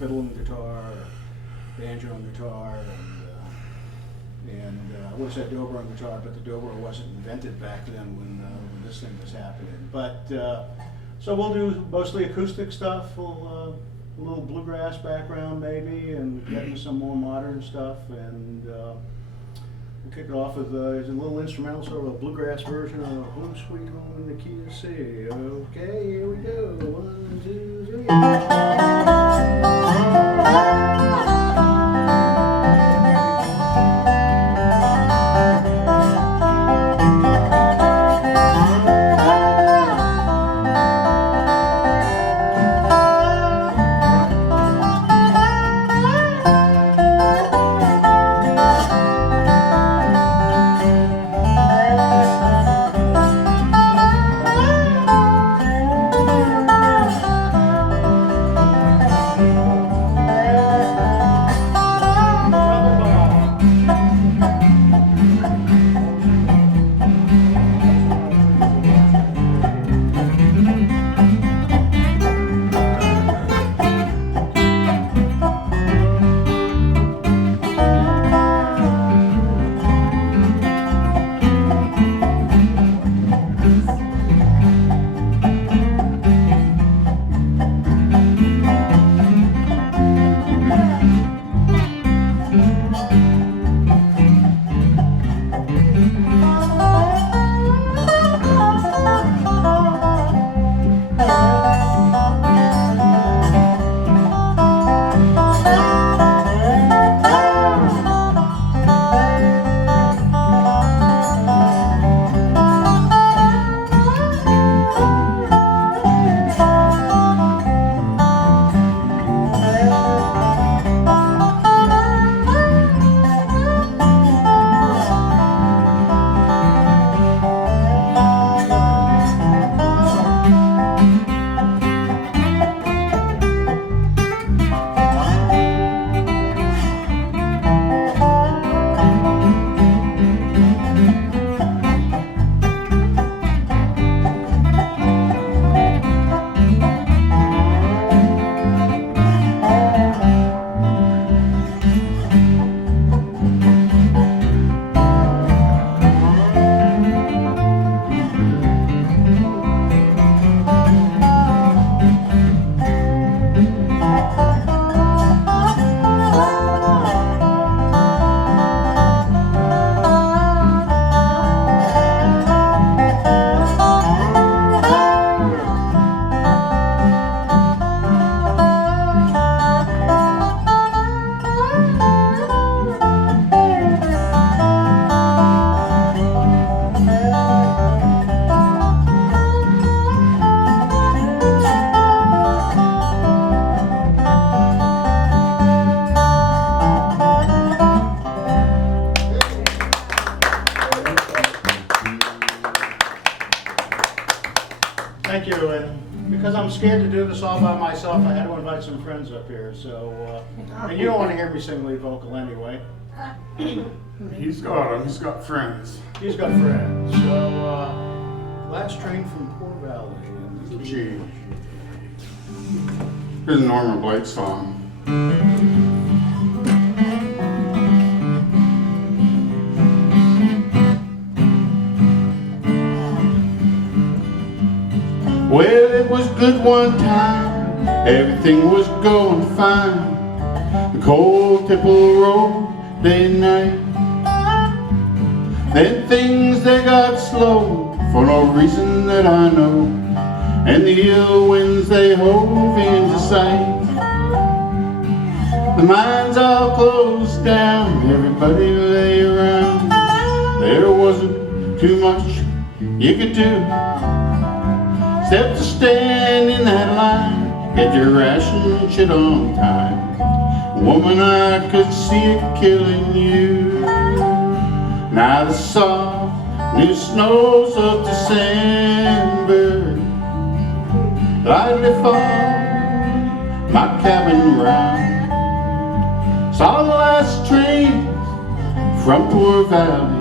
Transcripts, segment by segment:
fiddle and guitar, banjo and guitar, and I would have said dobro and guitar, but the dobro wasn't invented back then when this thing was happening. But so we'll do mostly acoustic stuff, a little bluegrass background maybe, and get into some more modern stuff, and we'll kick it off with a little instrumental, sort of a bluegrass version of Home Sweet Home in the Key of C. Okay, here we go. 1, 2, 3. Thank you, and because I'm scared to do this all by myself, I had to invite some friends up here, so, and you don't want to hear me sing lead vocal anyway. He's got them, he's got friends. He's got friends, so, Last Train from Poor Valley. G. Here's a Norman Blake song. Well, it was good one time, everything was going fine. The cold Temple Road, day and night. Then things they got slow, for no reason that I know. And the ill winds they hove into sight. The mines all closed down, everybody lay around. There wasn't too much you could do except to stand in that line, get your ration shit on time. Woman, I could see it killing you. Now the soft new snows of December lightly fall my cabin round. Saw the last train from Poor Valley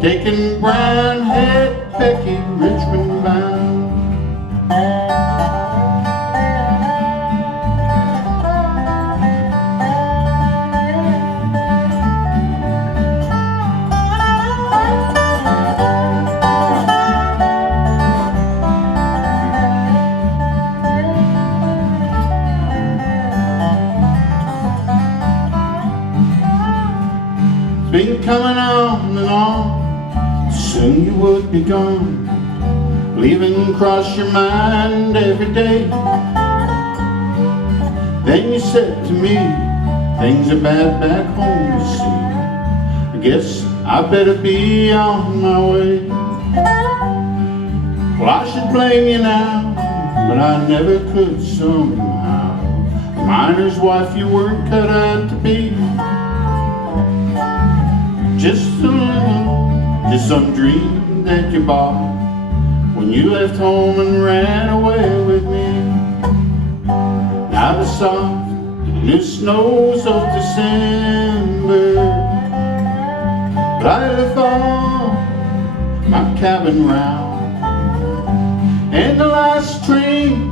taking Brown Head, Becky, Richmond bound. been coming on and on. Soon you would be gone, leaving across your mind every day. Then you said to me, things are bad back home, you see. I guess I better be on my way. Well, I should blame you now, but I never could somehow. A miner's wife you weren't cut out to be. Just some dream that you bought when you left home and ran away with me. Now the soft new snows of December light off my cabin round, and the last train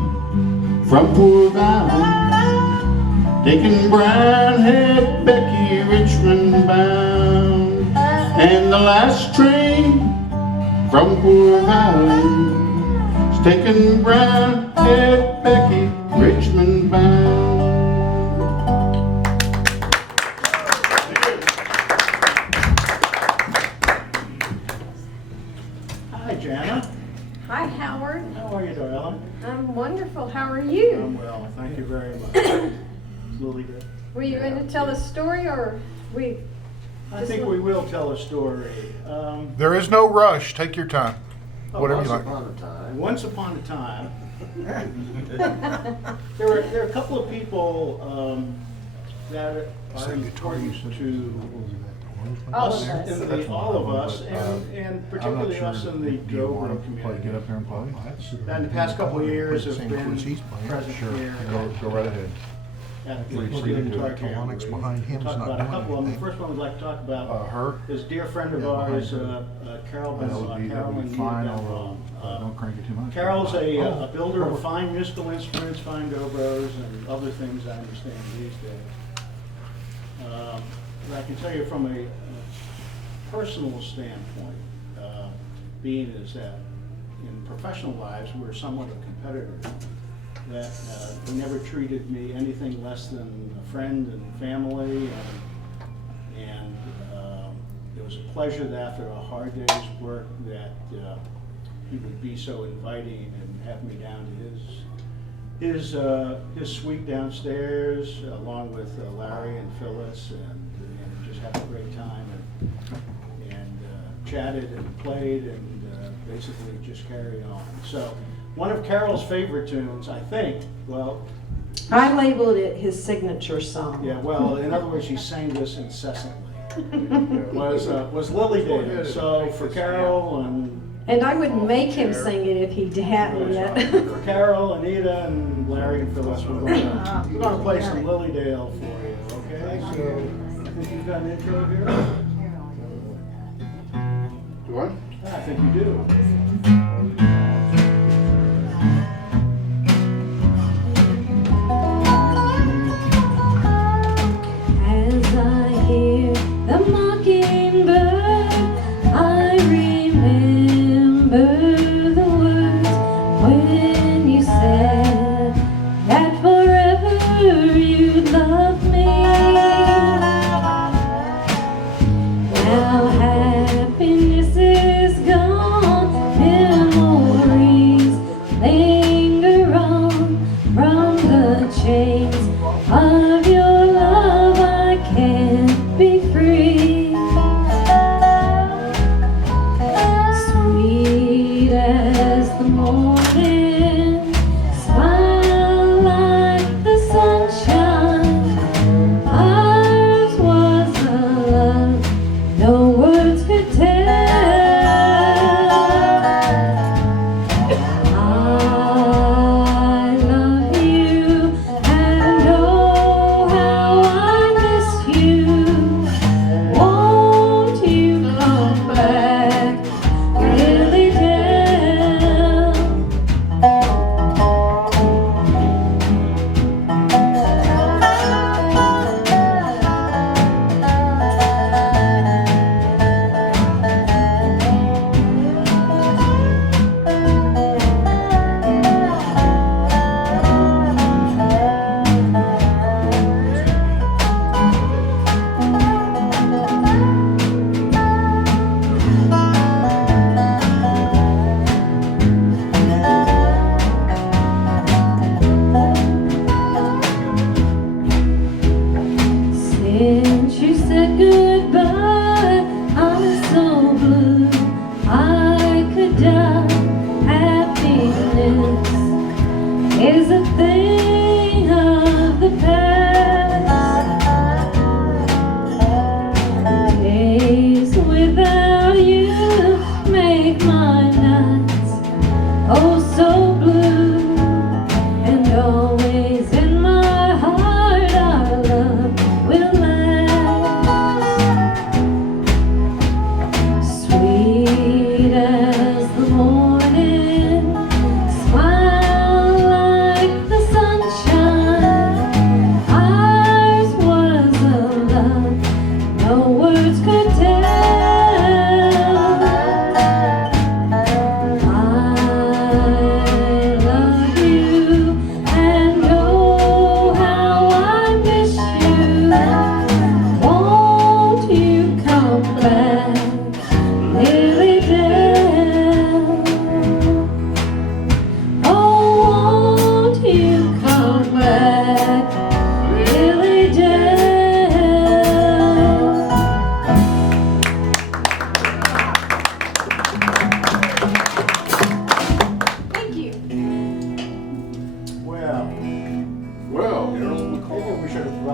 from Poor Valley taking brown-haired Becky Richmond bound. And the last train from Poor Valley is taking brown-haired Becky Richmond bound. Hi, Jana. Hi, Howard. How are you, darling? I'm wonderful. How are you? I'm well, thank you very much. Is Lily good? Were you going to tell a story, or we? I think we will tell a story. There is no rush. Take your time. Whatever you like. Once upon a time, there were a couple of people that are important to All us, of us. all of us, and particularly us in the Dobro community. Get up there and play. That in the past couple of years have Same been course he's playing. present Sure. here. Go right ahead. At the We've seen guitar it. camp. Colonics behind him's Talk not about a doing couple of them. The anything. first one we'd like to talk about Her. is a dear friend of Yeah, ours, behind Carol That would be Carolyn. fine, although don't crank it too much. Carol's a builder of fine musical instruments, fine dobros, and other things I understand these days. But I can tell you from a personal standpoint, being is that in professional lives we're somewhat of competitors. That he never treated me anything less than a friend and family, and it was a pleasure that after a hard day's work that he would be so inviting and have me down to his suite downstairs, along with Larry and Phyllis, and just have a great time and chatted and played and basically just carried on. So one of Carol's favorite tunes, I think, well, I labeled it his signature song. yeah, well, in other words, she sang this incessantly, was Lily Dale. So for Carol And I would make him sing it if he hadn't yet. for Carol, Anita, and Larry and Phyllis, we're gonna play some Lily Dale for you, okay? So I think you've got an intro here. Do I? I think you do. As I hear the mockingbird, I remember the words when you said that forever you'd love me. Now happiness is gone, memories linger on from the chains of your love. I can't be free. Sweet as the morning, smile like the sunshine. Ours was a love no words could tell. I love you, and oh,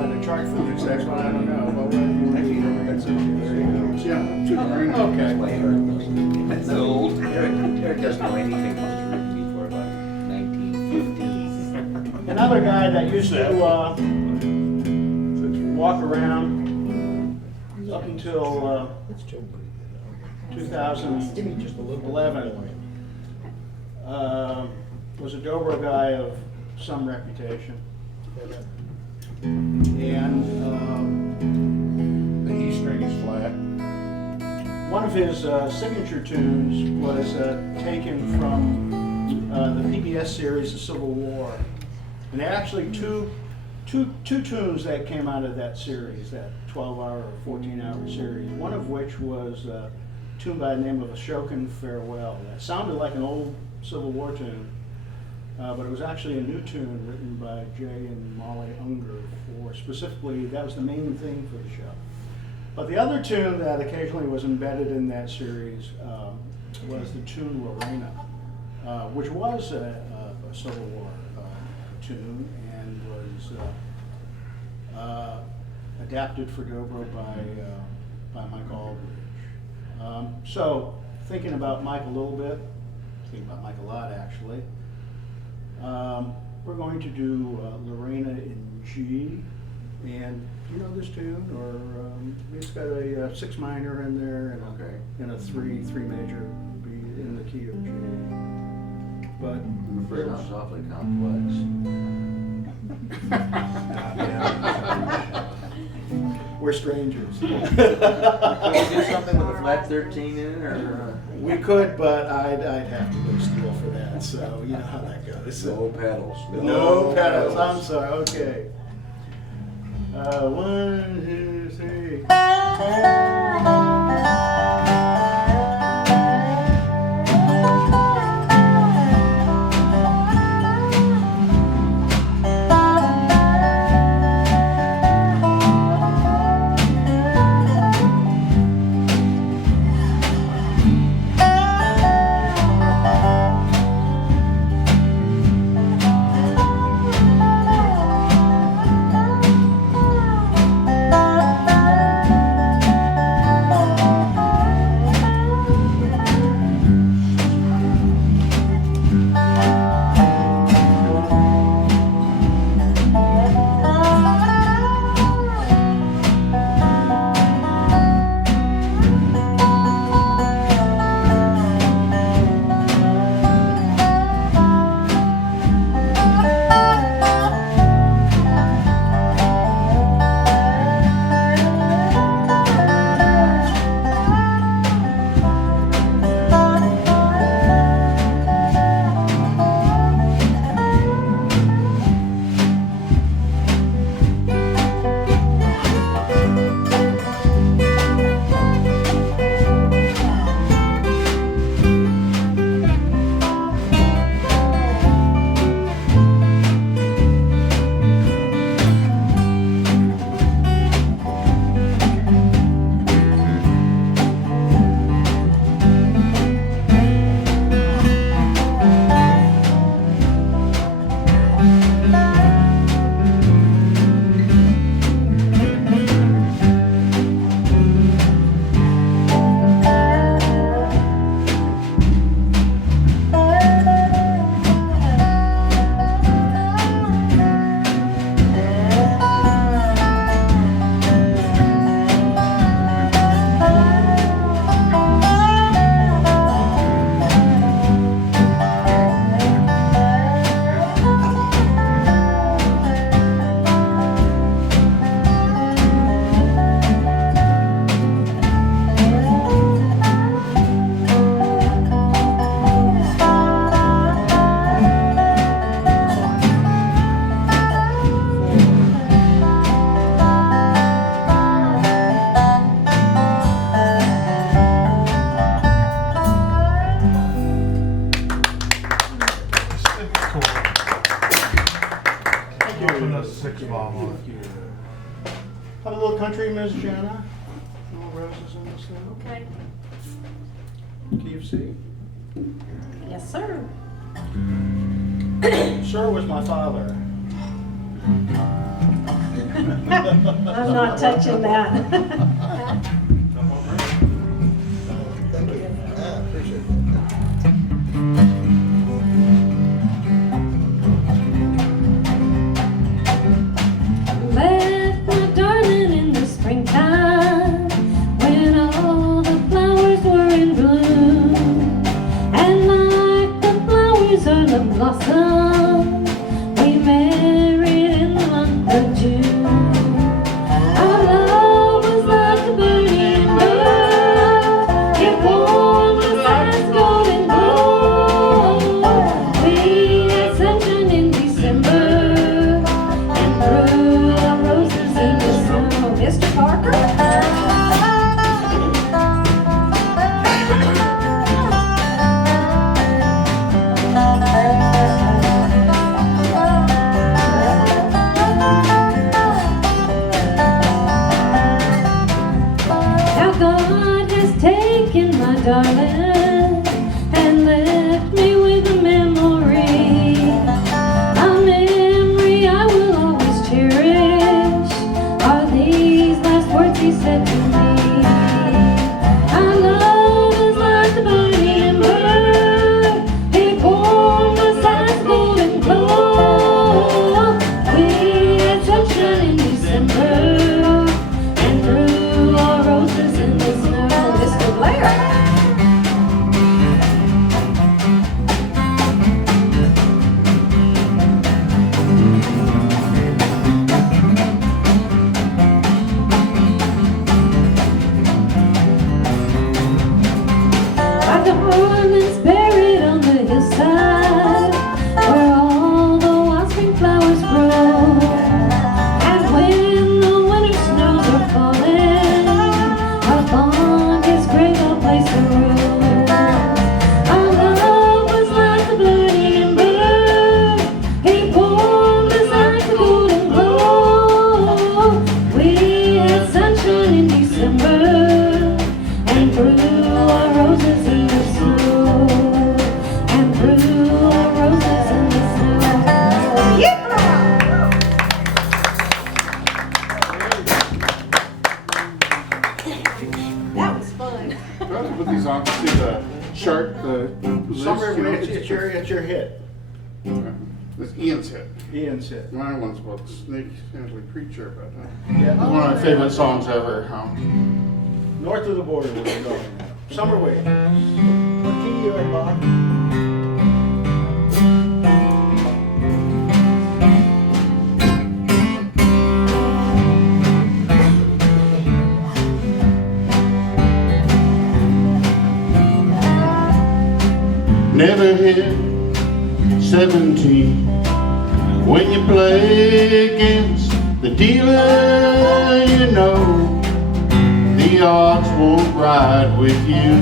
find a chart for this next one, I don't know. But that's it. Yeah, to Irwin. Okay. That's old. Eric doesn't know anything was written before about 1950. Another guy that used to walk around up until 2011 was a dobro guy of some reputation. And The E string is flat. one of his signature tunes was taken from the PBS series, The Civil War. And there are actually two tunes that came out of that series, that 12-hour or 14-hour series, one of which was a tune by the name of Ashokan Farewell. That sounded like an old Civil War tune, but it was actually a new tune written by Jay and Molly Unger for specifically, that was the main thing for the show. But the other tune that occasionally was embedded in that series was the tune Lorena, which was a Civil War tune and was adapted for dobro by Mike Aldridge. So thinking about Mike a little bit, thinking about Mike a lot actually, we're going to do Lorena in G. And do you know this tune? Or it's got a 6 minor in there and a 3 major B in the key of G. But Sounds awfully complex. we're strangers. Can we do something with a flat 13 in it, or We could, but I'd have to go steal for that. So you know how that goes. no pedals? No pedals. I'm sorry. Okay. 1, 2, 3. Have a little country, Miss Jana. No roses in this thing. Okay. Key of C. Yes, sir. Sir was my father. I'm not touching that. Thank you. Yeah, appreciate it. Left my darling in the springtime when all the flowers were in bloom, and like the flowers on the blossom, we married in the month of June. Our love was like a burning bird, it warmed us as golden glow. We had sunshine in December. Roses in the snow. Mr. Parker? Now God has taken my darling and left me with a memory I will always cherish. Are these last words he said to me? Our love is like the burning bird, it warmed us as golden glow. We had sunshine in December and threw our roses in the snow. Mr. Blair? Like the ornaments buried on the hillside, where all the wild spring flowers grow. And when the winter snows are falling, our bond is great, a place to roam. Our love was like the burning bird, it warmed us like a golden glow. We had sunshine in December and threw our roses in the snow, and threw our roses in the snow. That was fun. I have to put these on to see the chart, the list, Summer, you know. it's your hit. This Ian's hit. Ian's hit. My one's about Snake Handley Preacher, but Yeah. it's one of my favorite songs ever. North of the border, we're going. Summer Wave. What key you in, Bob? Never hit 17 when you play against the dealer, you know the odds won't ride with you.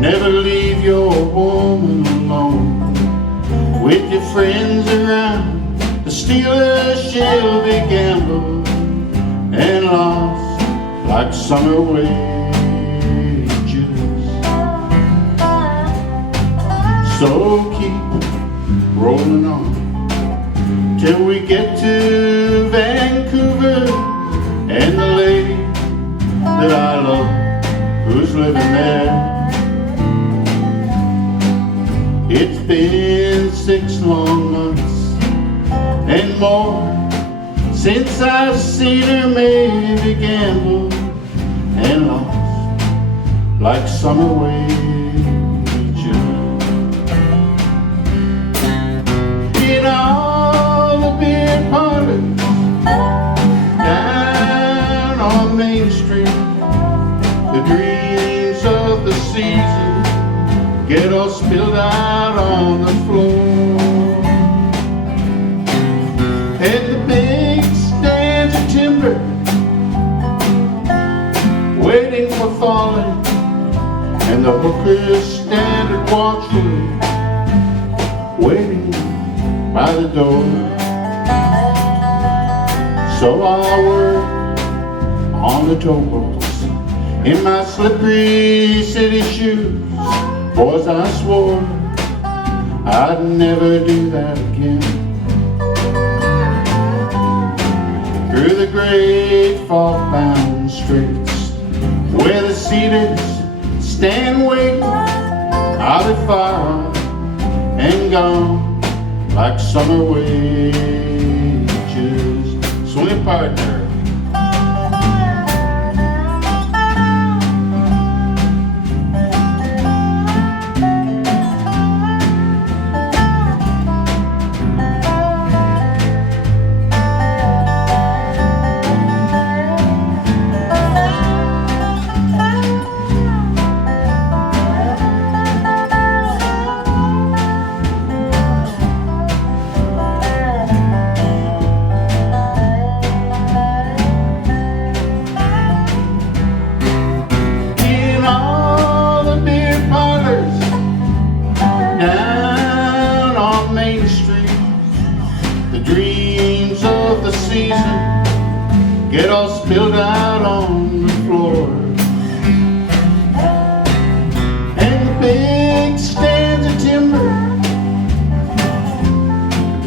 Never leave your woman alone with your friends around. The stealer shall be gambled and lost like summer wages. So keep rolling on till we get to Vancouver, and the lady that I love who's living there. It's been 6 long months and more since I've seen her maybe gamble and lost like summer wages. In all the beer parlors down on Main Street, the dreams of the season get all spilled out on the floor. And the big stands of timber waiting for falling, and the hookers stand at watchfully waiting by the door. So I'll work on the towboats in my slippery city shoes. Boys, I swore I'd never do that again. great fog-bound streets where the cedars stand waiting, I'll be far and gone like summer wages. Swing partner. Get all spilled out on the floor, and the big stands of timber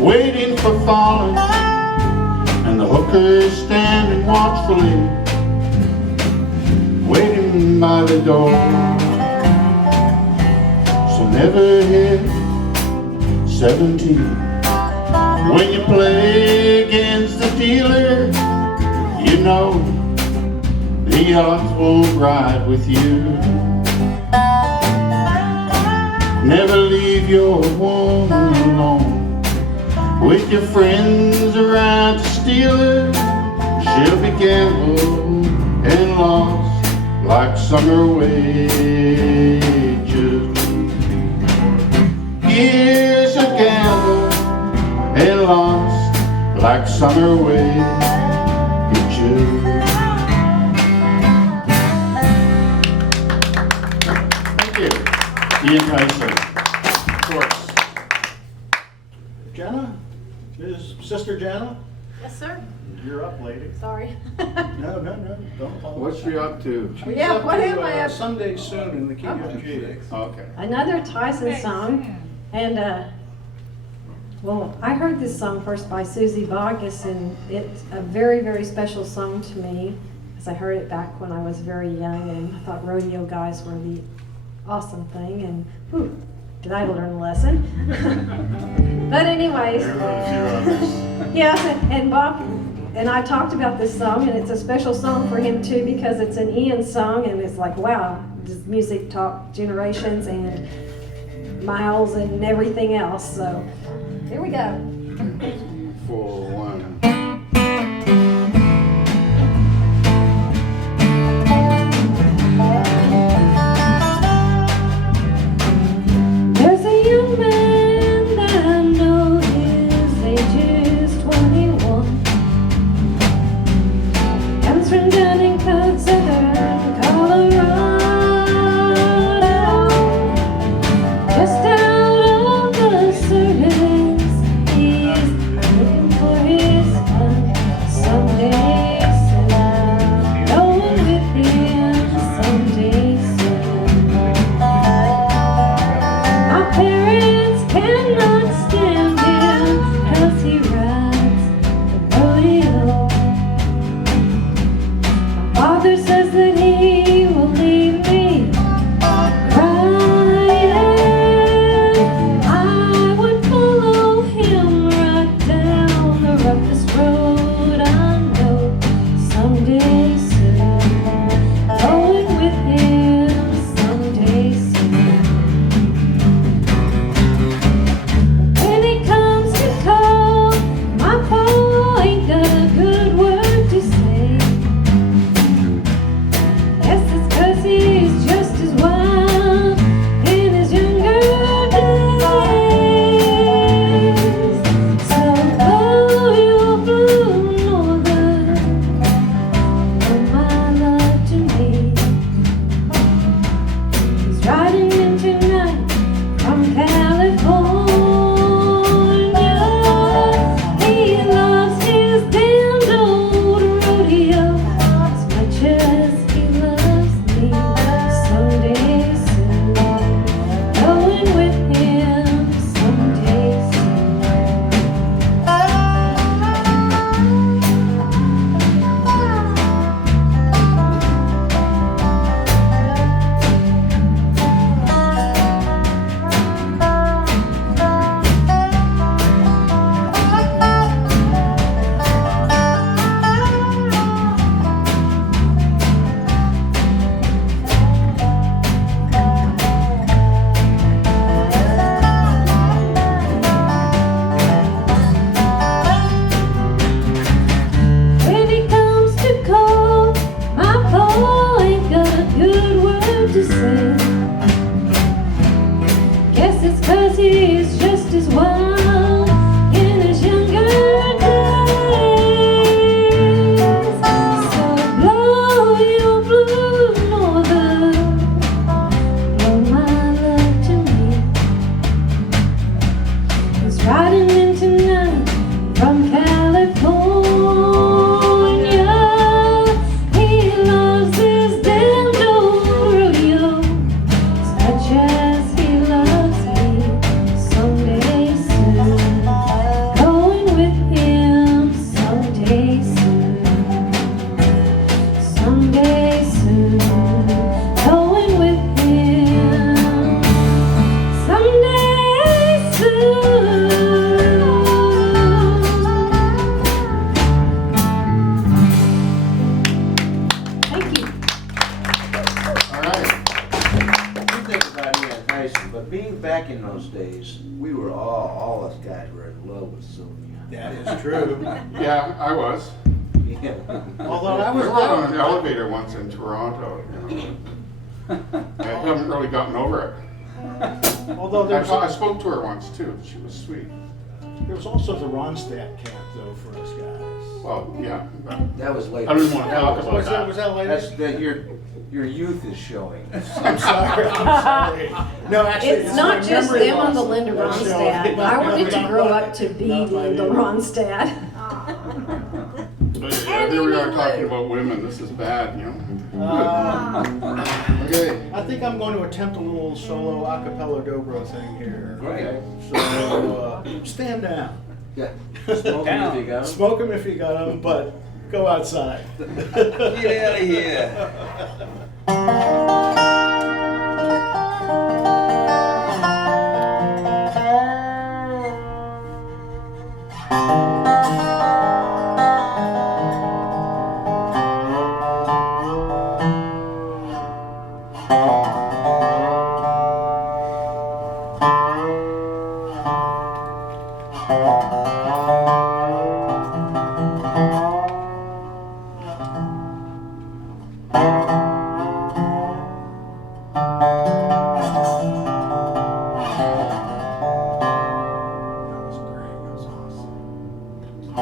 waiting for falling, and the hookers standing watchfully waiting by the door. So never hit 17 when you play against the dealer. You know the odds won't ride with you. Never leave your woman alone with your friends around to steal her. She'll be gambled and lost like summer wages. Years of gamble and lost like summer wages. Thank you. Ian Tyson, of course. Jana? Is Sister Jana? Yes, sir. You're up, lady. Sorry. No, don't apologize. What's she up to? She's Yeah, up what to, am I up to? Someday soon in the Key of G. Okay. Another Tyson song, and well, I heard this song first by Susie Boggess, and it's a very, very special song to me, because I heard it back when I was very young, and I thought rodeo guys were the awesome thing, and whew, did I learn a lesson. But anyways, yeah, and Bob and I talked about this song, and it's a special song for him too, because it's an Ian song, and it's like, wow, does music talk generations and miles and everything else, so here we go. 4, 1. There's a young man that I know, his age is 21. Comes from down in Cold Southern Colorado, just out of the service. He's those days, we were all us guys were in love with Sylvia. That is true. Yeah, I was. Yeah. Although I We was were on an elevator once in Toronto. I haven't really gotten over it. although I spoke to her once too. She was sweet. there was also the Ronstadt camp though for us guys. Well, yeah, but That was later. I didn't want to talk about Was that. that later? That's that your youth is showing. I'm sorry. I'm sorry. No, actually, It's not my just memory them on the loss. Linda That's the Ronstadt. only- I wanted to grow up to be Not my Linda view. Ronstadt. But yeah, here we are talking about women. This is bad, you know. Okay. I think I'm going to attempt a little solo a cappella dobro thing here. Great. So stand down. Yeah. Smoke 'em if you got 'em. Smoke them if you got them, but go outside. Get out of here. That was great. That was awesome.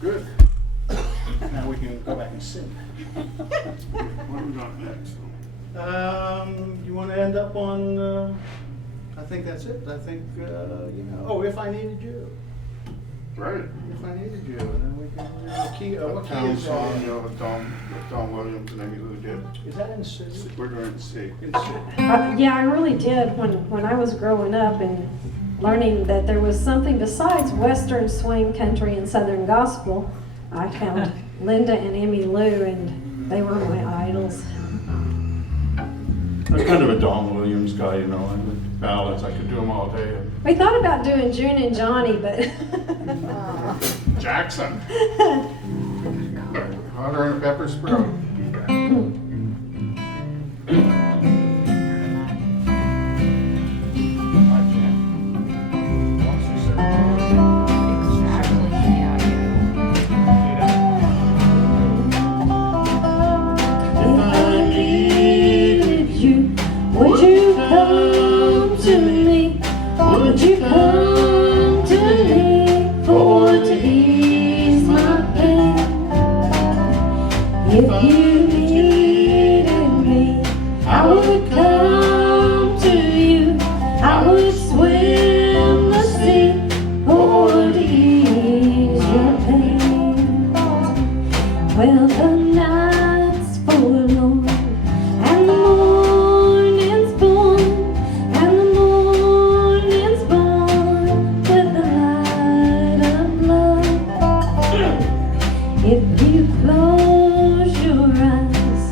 Good. Now we can go back and sing. What have we got next? You want to end up on, I think that's it. I think, oh, If I Needed You. Right. If I Needed You, and then we can, what key Town is song, that? you know, with Don Williams and Amy Lou did. Is that in C? We're doing it in C. In C. Yeah, I really did when I was growing up and learning that there was something besides Western swing, country, and Southern gospel. I found Linda and Emmy Lou, and they were my idols. I'm kind of a Don Williams guy, you know, and the ballads, I could do them all day. We thought about doing June and Johnny, but Jackson. Hotter than a pepper sprout. If I needed you, would you come to me? Would you come to me to ease my pain? If you needed me, I would come to you. I would swim the sea to ease your pain. Well, the night's forlorn, and the morning's born, and the morning's born with the light of love. If you close your eyes,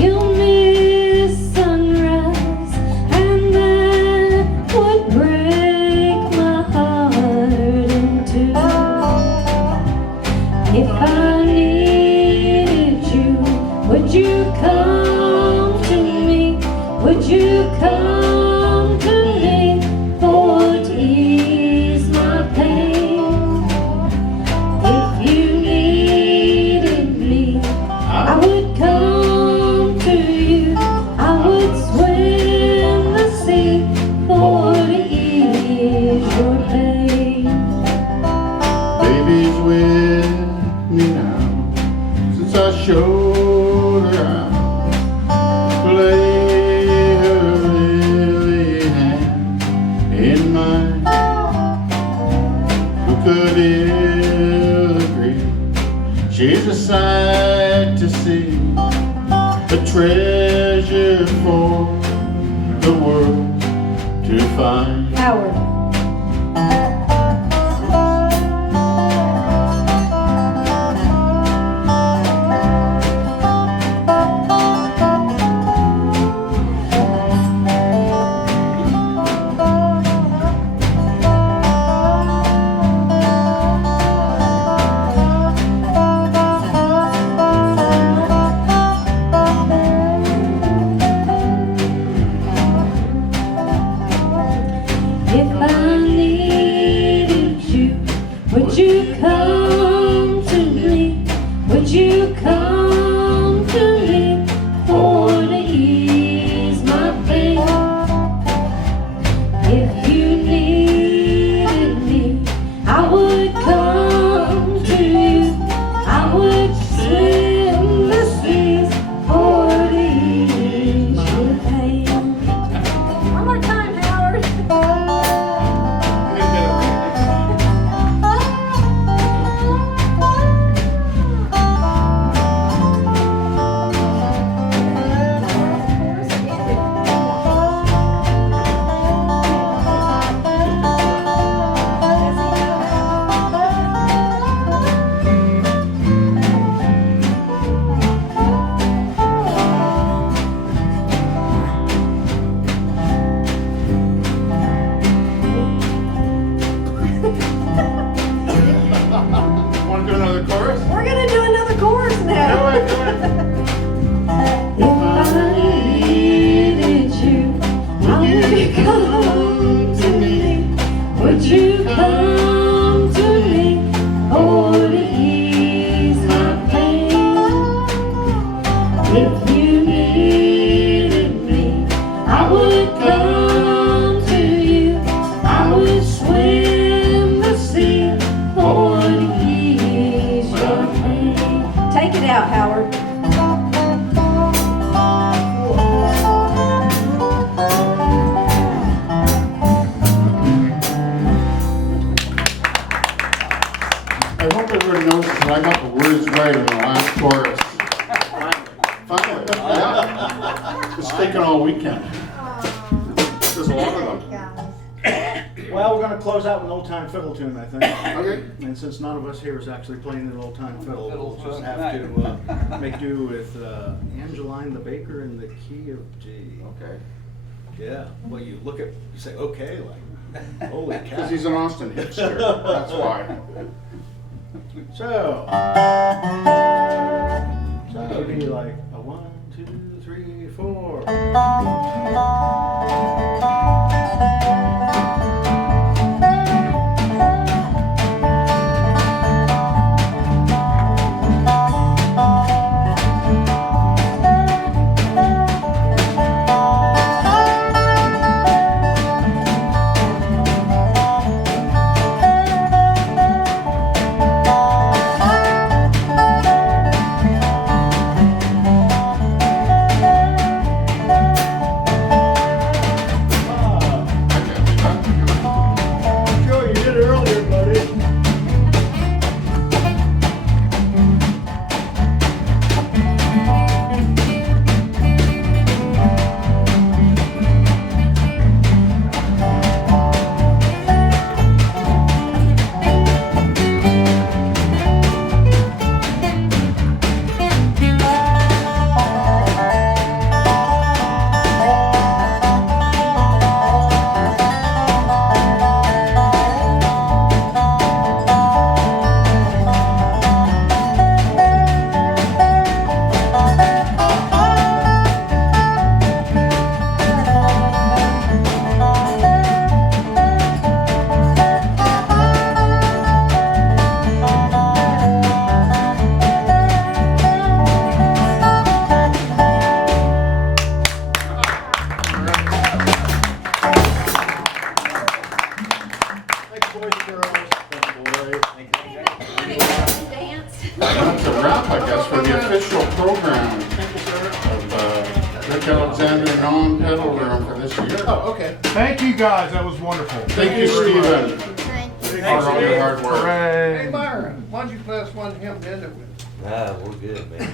you'll miss sunrise, and that would break my heart in two. If I needed you, would you come to me? Would you come to me to ease my pain? If you needed me, I would come to you. I would swim the sea to ease your pain. Baby's with me now, since I showed her how to lay her lily hand in mine. Who could ill agree? She's a sight to see, a treasure for the world to find. Howard. If I needed you, would you come to me? Would you come to me to ease my pain? If you needed me, I would come to you. I would swim the seas to ease your pain. One more time, Howard. Want to do another chorus? We're gonna do another chorus now. Do it, do it. If I needed you, would you come to me? Would you come to me to ease my pain? If you needed me, I would come to you. I would swim the sea to ease your pain. Take it out, Howard. I hope everybody notices that I got the words right in the last chorus. Finally, yeah. It's taken all weekend. There's a lot of them. Well, we're gonna close out with an old time fiddle tune, I think. Okay. And since none of us here is actually playing an old time fiddle, we'll Fiddle's just fun have tonight. to make do with Angeline the Baker in the key of G. Okay. Yeah, well, you look at, you say, okay, like, holy cow. Because he's an Austin hipster, that's why. So it'd be like a 1, 2, 3, 4. Sure, you did it earlier, buddy. Thanks, boys and girls. Thanks, boys. That's a wrap, I guess, for the official program Thank you, sir. of Rick Alexander non-pedal room for this year. Oh, okay. Thank you guys, that was wonderful. Thank you, Stephen, for all your hard work. Hooray. Hey, Myron, why don't you play us one hymn to end it with? Ah, we're good, man.